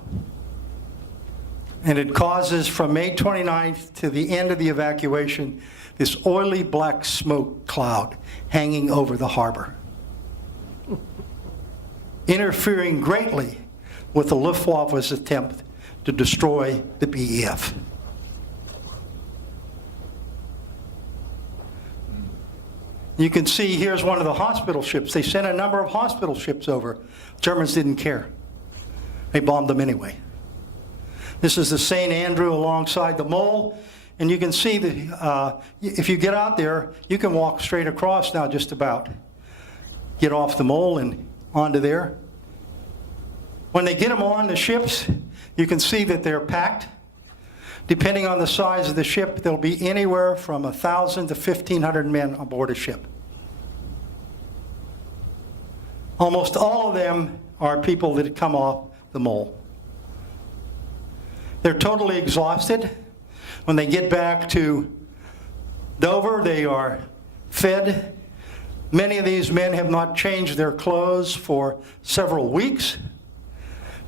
And it causes, from May 29th to the end of the evacuation, this oily black smoke cloud hanging over the harbor, interfering greatly with the Luftwaffe's attempt to destroy the BEF. You can see here's one of the hospital ships. They sent a number of hospital ships over. Germans didn't care. They bombed them anyway. This is the St. Andrew alongside the mole, and you can see that if you get out there, you can walk straight across now just about. Get off the mole and onto there. When they get them on the ships, you can see that they're packed. Depending on the size of the ship, there'll be anywhere from 1,000 to 1,500 men aboard a ship. Almost all of them are people that come off the mole. They're totally exhausted. When they get back to Dover, they are fed. Many of these men have not changed their clothes for several weeks.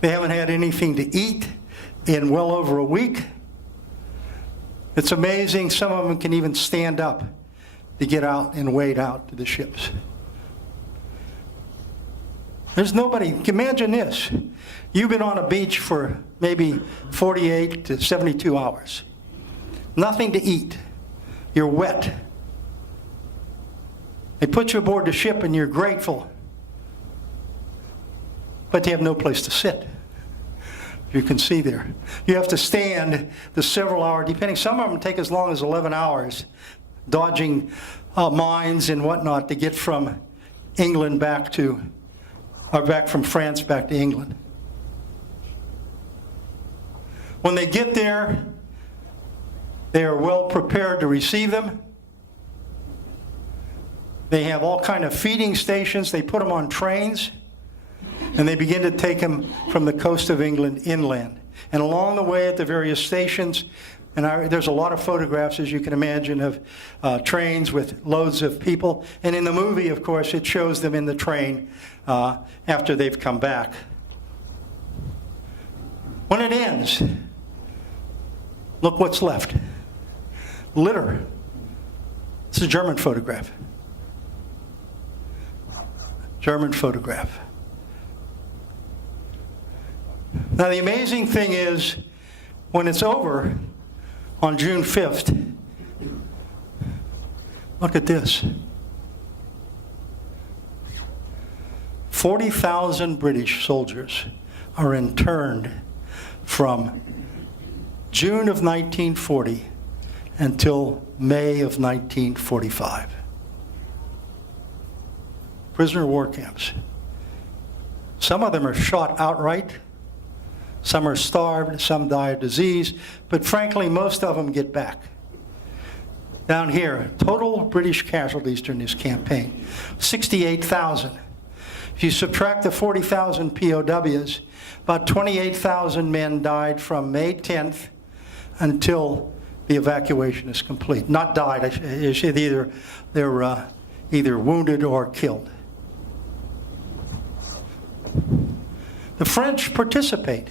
They haven't had anything to eat in well over a week. It's amazing, some of them can even stand up to get out and wade out to the ships. There's nobody, imagine this. You've been on a beach for maybe 48 to 72 hours. Nothing to eat. You're wet. They put you aboard the ship and you're grateful. But they have no place to sit. You can see there. You have to stand the several hour, depending, some of them take as long as 11 hours, dodging mines and whatnot to get from England back to, or back from France back to England. When they get there, they are well prepared to receive them. They have all kind of feeding stations. They put them on trains. And they begin to take them from the coast of England inland. And along the way at the various stations, and there's a lot of photographs, as you can imagine, of trains with loads of people. And in the movie, of course, it shows them in the train after they've come back. When it ends, look what's left. Litter. It's a German photograph. German photograph. Now the amazing thing is, when it's over on June 5th, look at this. 40,000 British soldiers are interned from June of 1940 until May of 1945. Prisoner of war camps. Some of them are shot outright. Some are starved, some die of disease, but frankly, most of them get back. Down here, total British casualties during this campaign, 68,000. If you subtract the 40,000 POWs, about 28,000 men died from May 10th until the evacuation is complete. Not died, they're either wounded or killed. The French participate.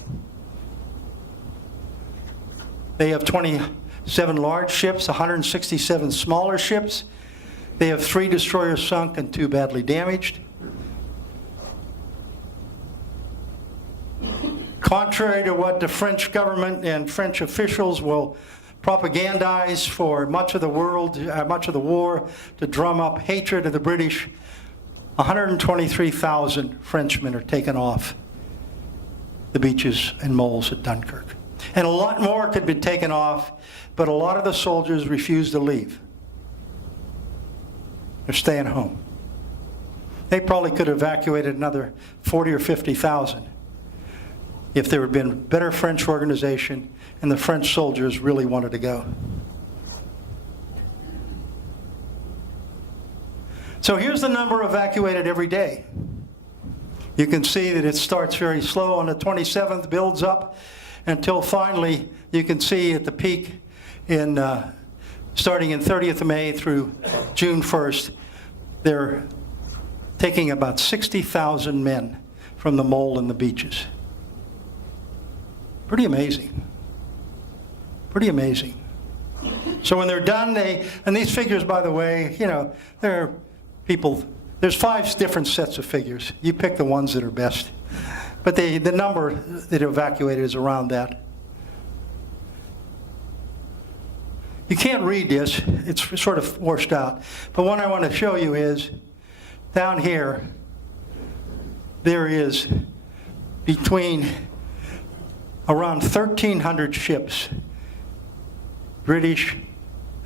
They have 27 large ships, 167 smaller ships. They have 3 destroyers sunk and 2 badly damaged. Contrary to what the French government and French officials will propagandize for much of the world, much of the war, to drum up hatred of the British, 123,000 Frenchmen are taken off the beaches and moles at Dunkirk. And a lot more could be taken off, but a lot of the soldiers refused to leave. They're staying home. They probably could have evacuated another 40 or 50,000 if there had been better French organization and the French soldiers really wanted to go. So here's the number evacuated every day. You can see that it starts very slow on the 27th, builds up until finally you can see at the peak in starting in 30th of May through June 1st, they're taking about 60,000 men from the mole and the beaches. Pretty amazing. Pretty amazing. So when they're done, and these figures, by the way, you know, they're people, there's 5 different sets of figures. You pick the ones that are best. But the number that evacuated is around that. You can't read this. It's sort of washed out. But what I want to show you is, down here, there is between around 1,300 ships, British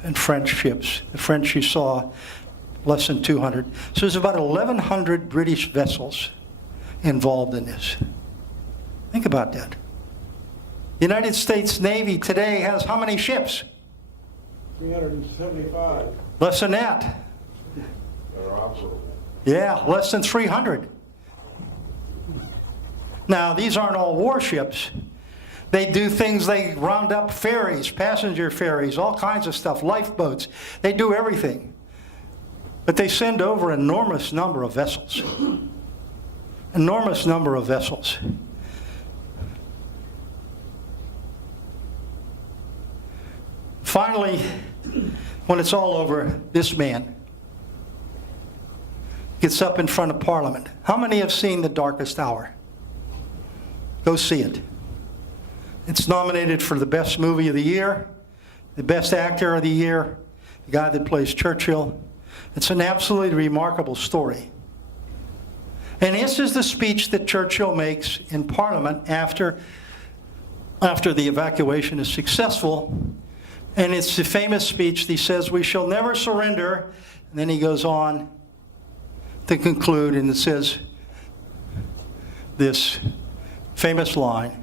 and French ships. The French you saw, less than 200. So there's about 1,100 British vessels involved in this. Think about that. The United States Navy today has how many ships? 375. Less than that. That are operable. Yeah, less than 300. Now, these aren't all warships. They do things, they round up ferries, passenger ferries, all kinds of stuff, lifeboats. They do everything. But they send over an enormous number of vessels. Enormous number of vessels. Finally, when it's all over, this man gets up in front of Parliament. How many have seen The Darkest Hour? Go see it. It's nominated for the best movie of the year, the best actor of the year, the guy that plays Churchill. It's an absolutely remarkable story. And this is the speech that Churchill makes in Parliament after the evacuation is successful. And it's the famous speech. He says, "We shall never surrender." And then he goes on to conclude, and it says this famous line,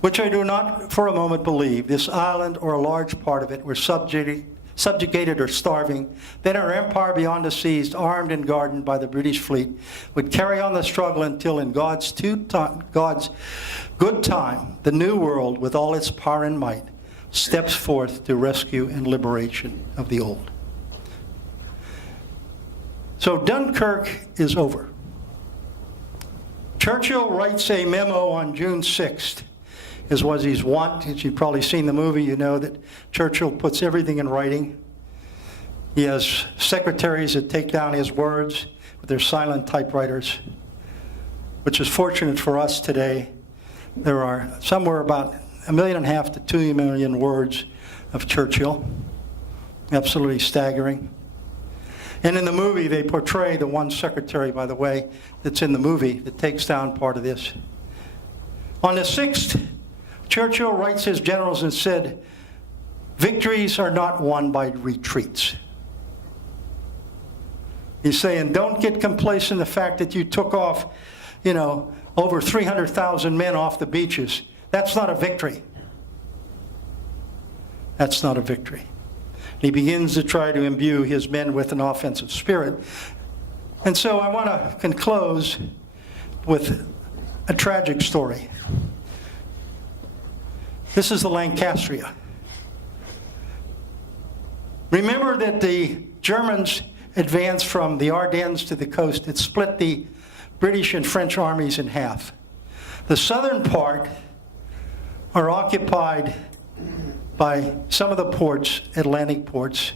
"Which I do not for a moment believe, this island or a large part of it were subjugated or starving, then our empire beyond the seas, armed and guarded by the British fleet, would carry on the struggle until in God's good time, the new world with all its power and might steps forth to rescue and liberation of the old." So Dunkirk is over. Churchill writes a memo on June 6th, as was his wont. As you've probably seen the movie, you know that Churchill puts everything in writing. He has secretaries that take down his words with their silent typewriters, which is fortunate for us today. There are somewhere about 1.5 million to 2 million words of Churchill. Absolutely staggering. And in the movie, they portray the one secretary, by the way, that's in the movie that takes down part of this. On the 6th, Churchill writes his generals and said, "Victories are not won by retreats." He's saying, don't get complacent in the fact that you took off, over 300,000 men off the beaches. That's not a victory. That's not a victory. He begins to try to imbue his men with an offensive spirit. And so I want to conclude with a tragic story. This is the Lancastria. Remember that the Germans advanced from the Ardennes to the coast. It split the British and French armies in half. The southern part are occupied by some of the ports, Atlantic ports,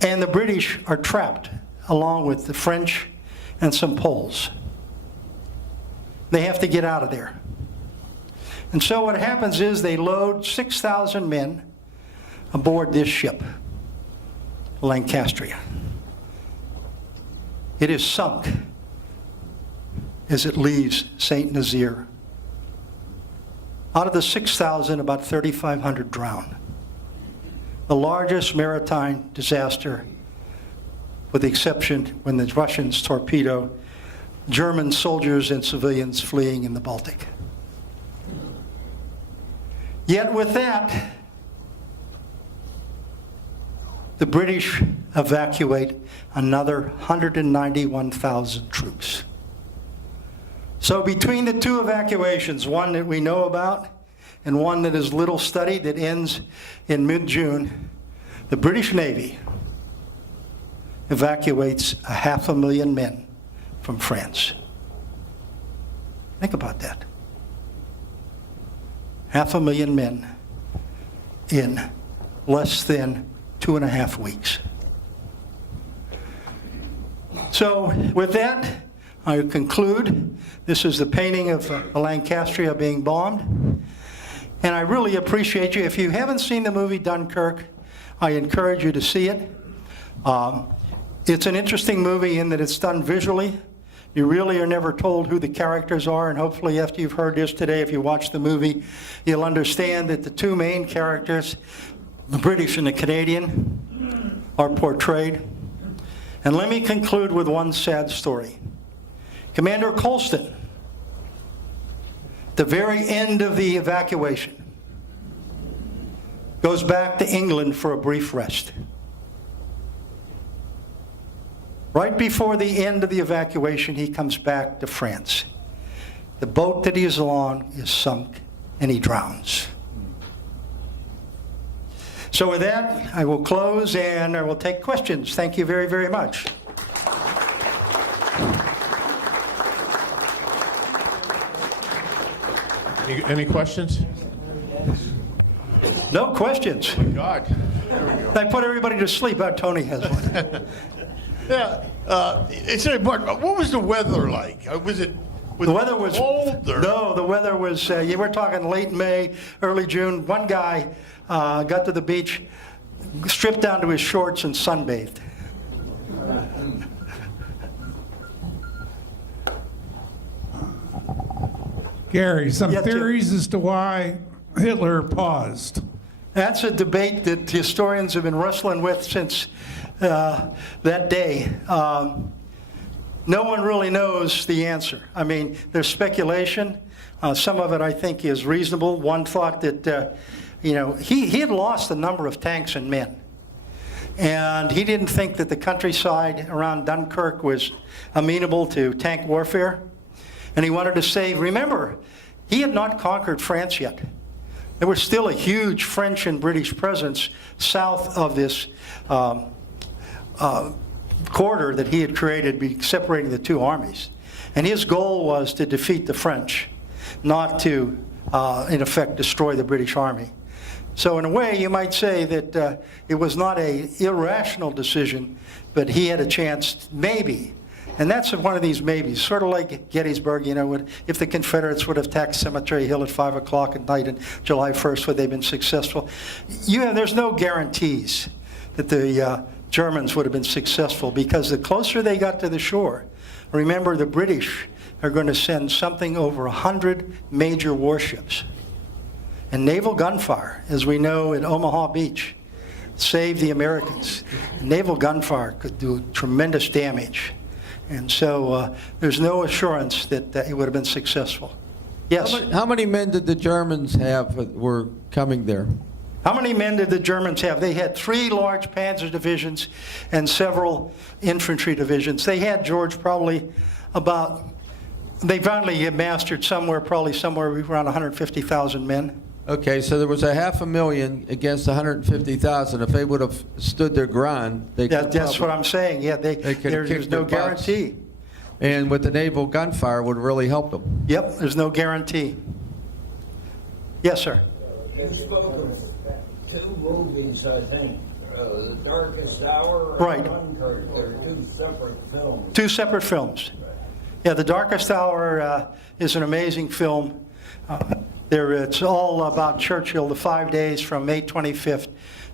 and the British are trapped along with the French and some Poles. They have to get out of there. And so what happens is they load 6,000 men aboard this ship, Lancastria. It is sunk as it leaves St. Nazaire. Out of the 6,000, about 3,500 drowned. The largest maritime disaster, with the exception when the Russians torpedo German soldiers and civilians fleeing in the Baltic. Yet with that, the British evacuate another 191,000 troops. So between the two evacuations, one that we know about and one that is little studied that ends in mid-June, the British Navy evacuates 500,000 men from France. Think about that. 500,000 men in less than 2.5 weeks. So with that, I conclude. This is the painting of Lancastria being bombed. And I really appreciate you. If you haven't seen the movie Dunkirk, I encourage you to see it. It's an interesting movie in that it's done visually. You really are never told who the characters are, and hopefully after you've heard this today, if you watch the movie, you'll understand that the two main characters, the British and the Canadian, are portrayed. And let me conclude with one sad story. Commander Colston, at the very end of the evacuation, goes back to England for a brief rest. Right before the end of the evacuation, he comes back to France. The boat that he is on is sunk, and he drowns. So with that, I will close, and I will take questions. Thank you very, very much. Any questions? No questions. Oh my God. There we go. I put everybody to sleep. Tony has one. Yeah. Mark, what was the weather like? Was it The weather was cold? Or? No, the weather was. You were talking late May, early June. One guy got to the beach, stripped down to his shorts, and sunbathed. Gary, some Yeah, Jim. theories as to why Hitler paused. That's a debate that historians have been wrestling with since that day. No one really knows the answer. I mean, there's speculation. Some of it, I think, is reasonable. One thought that, he had lost a number of tanks and men. And he didn't think that the countryside around Dunkirk was amenable to tank warfare. And he wanted to save. Remember, he had not conquered France yet. There was still a huge French and British presence south of this corridor that he had created, separating the two armies. And his goal was to defeat the French, not to, in effect, destroy the British army. So in a way, you might say that it was not an irrational decision, but he had a chance, maybe. And that's one of these maybes, sort of like Gettysburg, if the Confederates would have attacked Cemetery Hill at 5 o'clock at night on July 1st, would they have been successful? There's no guarantees that the Germans would have been successful, because the closer they got to the shore, remember the British are going to send something over 100 major warships. And naval gunfire, as we know at Omaha Beach, saved the Americans. Naval gunfire could do tremendous damage. And so there's no assurance that it would have been successful. Yes? How many men did the Germans have that were coming there? How many men did the Germans have? They had 3 large panzer divisions and several infantry divisions. They had, George, probably they finally mastered probably somewhere around 150,000 men. Okay, so there was 500,000 against 150,000. If they would have stood their ground, they could. That's what I'm saying. Yeah, they could have there's kicked no their butts. guarantee. And with the naval gunfire, would really help them. Yep, there's no guarantee. Yes, sir. You spoke of 2 movies, I think. The Darkest Hour Right. and Dunkirk. They're 2 separate films. 2 separate films. Yeah, The Darkest Hour is an amazing film. It's all about Churchill, the 5 days from May 25th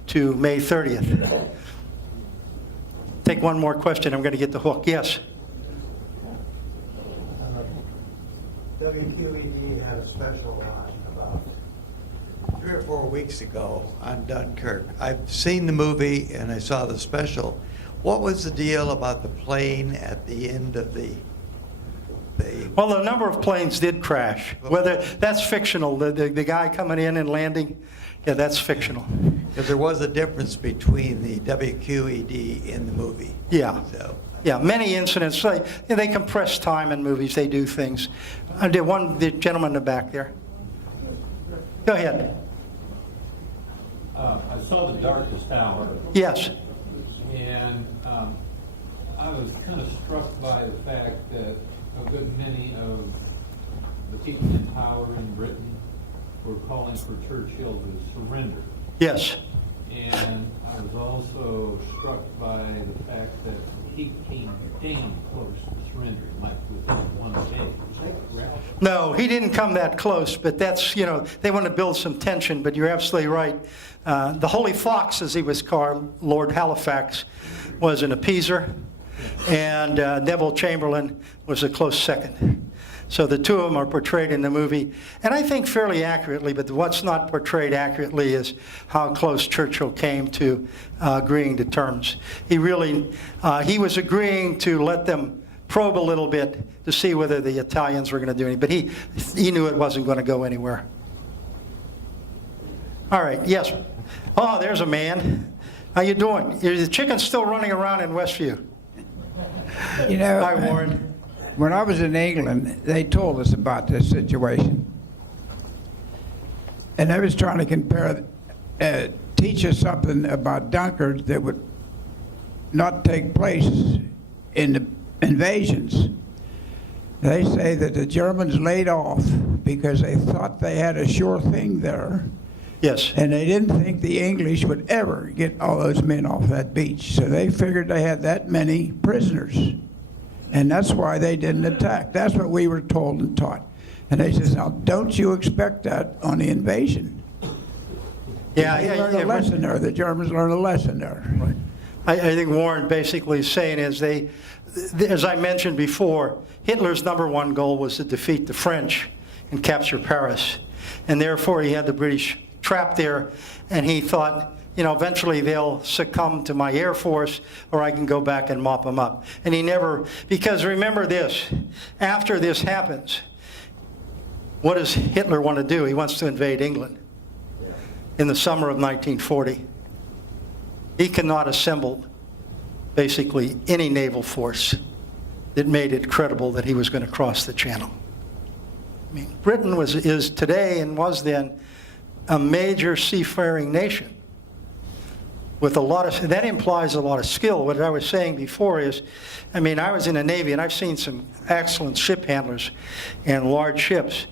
to May 30th. Take one more question. I'm going to get the hook. Yes. WQED had a special on about 3 or 4 weeks ago on Dunkirk. I've seen the movie and I saw the special. What was the deal about the plane at the end of the Well, a number of planes did crash. Whether that's fictional, the guy coming in and landing, yeah, that's fictional. Because there was a difference between the WQED in the movie. Yeah. So, Yeah, many incidents. They compress time in movies. They do things. I did one, the gentleman in the back there. Go ahead. I saw The Darkest Hour, Yes. and I was kind of struck by the fact that a good many of the people in power in Britain were calling for Churchill to surrender. Yes. And I was also struck by the fact that he came dang close to surrendering, like within 1 day. Is that correct? No, he didn't come that close, but that's, they want to build some tension, but you're absolutely right. The Holy Fox, as he was called, Lord Halifax, was an appeaser, and Neville Chamberlain was a close second. So the two of them are portrayed in the movie, and I think fairly accurately, but what's not portrayed accurately is how close Churchill came to agreeing to terms. He was agreeing to let them probe a little bit to see whether the Italians were going to do anything, but he knew it wasn't going to go anywhere. All right, yes. Oh, there's a man. How you doing? Is the chicken still running around in Westview? Hi, Warren. When I was in England, they told us about this situation. And I was trying to compare, teach us something about Dunkirk that would not take place in the invasions. They say that the Germans laid off because they thought they had a sure thing there. Yes. And they didn't think the English would ever get all those men off that beach. So they figured they had that many prisoners. And that's why they didn't attack. That's what we were told and taught. And they said, now, don't you expect that on the invasion? Yeah, they learned a lesson there. The Germans learned a lesson there. Right. I think Warren basically is saying is as I mentioned before, Hitler's #1 goal was to defeat the French and capture Paris. And therefore he had the British trapped there, and he thought, eventually they'll succumb to my Air Force, or I can go back and mop them up. And he never, because remember this, after this happens, what does Hitler want to do? He wants to invade England in the summer of 1940. He cannot assemble basically any naval force that made it credible that he was going to cross the channel. I mean, Britain is today and was then a major seafaring nation with a lot of, that implies a lot of skill. What I was saying before is, I was in the Navy and I've seen some excellent ship handlers and large ships.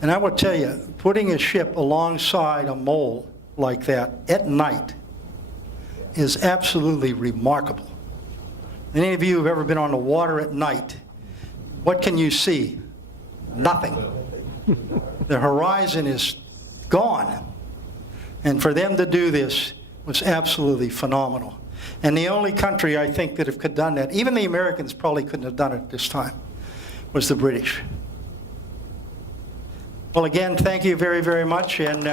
And I will tell you, putting a ship alongside a mole like that at night is absolutely remarkable. Any of you who've ever been on the water at night, what can you see? Nothing. The horizon is gone. And for them to do this was absolutely phenomenal. And the only country I think that could have done that, even the Americans probably couldn't have done it this time, was the British. Well, again, thank you very, very much. And